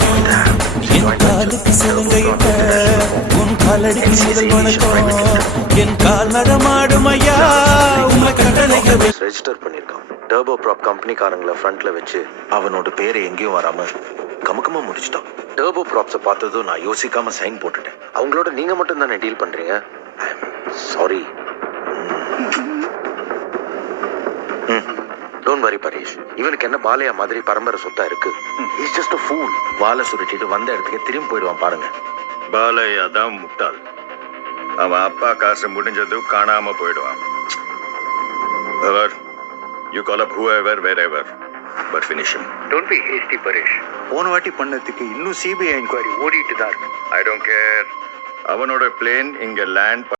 கிடைக்கும். என் காலுக்கு சிலங்கையிட்ட உன் காலடிக்கு முதல் வணக்கம். என் கால் நடமாடும் ஐயா உண்மை கட்டளைக்கு ரெஜிஸ்டர் பண்ணிருக்கான். டர்போ ப்ராப் கம்பெனிக்காரங்களை ஃப்ரண்ட்ல வச்சு அவனோட பேரை எங்கேயும் வராம கமுக்கமா முடிச்சிட்டான். டர்போ ப்ராப்ஸை பார்த்ததும் நான் யோசிக்காம சைன் போட்டுட்டேன். அவங்களோட நீங்க மட்டும் தானே டீல் பண்றீங்க. சாரி. Don't worry Paresh. இவனுக்கு என்ன பாலையா மாதிரி பரம்பரை சொத்தா இருக்கு. Is just a fool. வாலை சுருட்டிட்டு வந்த இடத்துக்கு திரும்பி போயிடுவான் பாருங்க. பாலையா தான் முட்டாள். அவன் அப்பா காசு முடிஞ்சதும் காணாம போயிடுவான். You call up whoever, wherever, but finish him. Don't be hasty, Paresh. போன வாட்டி பண்ணதுக்கு இன்னும் சிபிஐ என்கொயரி ஓடிட்டு தான் இருக்கு. I don't care. அவனோட பிளேன் இங்க லேண்ட்